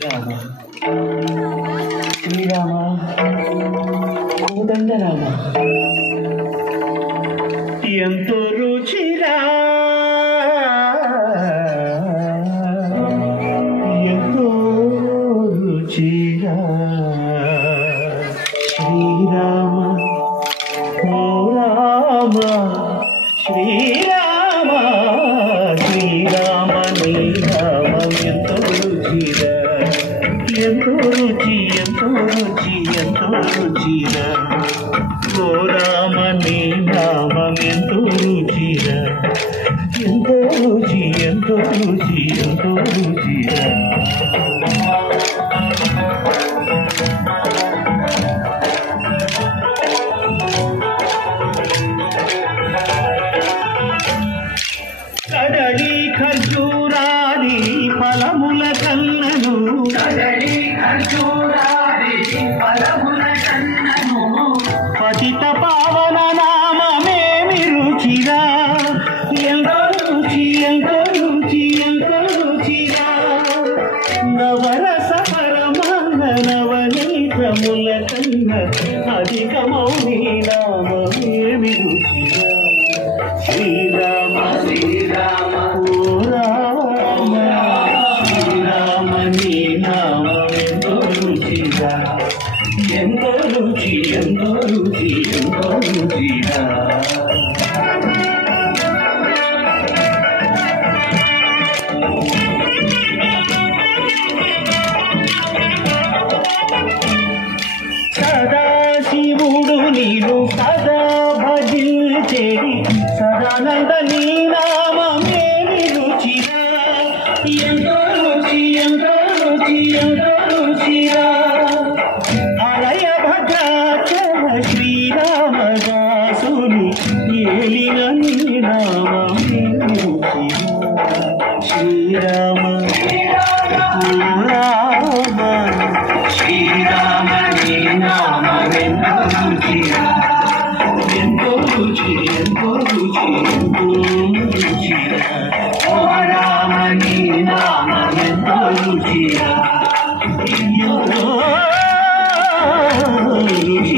రామ శ్రీరామ కోదండ రామ ఎంతో రుచిరా ఎంతో రుచిరా శ్రీరామ ఓ రామ శ్రీరామ శ్రీరామ నీ రామం ఎంతో రుచిరా ఎంతో రుచి ఎంతో రుచి ఎంతో రుచిరా ఓ రామ నీ నామం ఎంతో రుచిరా ఎంతో రుచి ఎంతో రుచి ఎంతో రుచిరా కదలి ఖర్జూరాది ఫలముల కన్నను కదలి ఖర్జూరాది ఫలముల కన్నను పతిత పావన నామమేమి రుచిరా ఎంతో రుచి ఎంతో రుచి ఎంతో రుచిరా నవరస పరమాన్న నవనీతముల కన్న అధికమౌ నీ నామమేమి రుచిరా శ్రీరామ శ్రీరామ ఓ రామ శ్రీరామ నీ నామం ఎంతో రుచిరా ఎంతో రుచి ఎంతో రుచి ఎంతో రుచిరా సదాశివుడు నీవు సదా భజించేది సదానంద నీ నామమేమి రుచిరా ఎంతో రుచి ఎంతో రుచి ఎంతో రుచిరా అలయ భద్రాచల శ్రీరామదాసుని ఏలిన నీ నామమేమి రుచిరా శ్రీరామ ఓ రామ శ్రీరామ నీ నామం ఎంతో రుచిరా ఎంతో రుచి ఎంతో రుచి ఎంతో రుచిరా ఓ రామ నీ నామం ఎంతో రుచిరా ఎంతో రుచి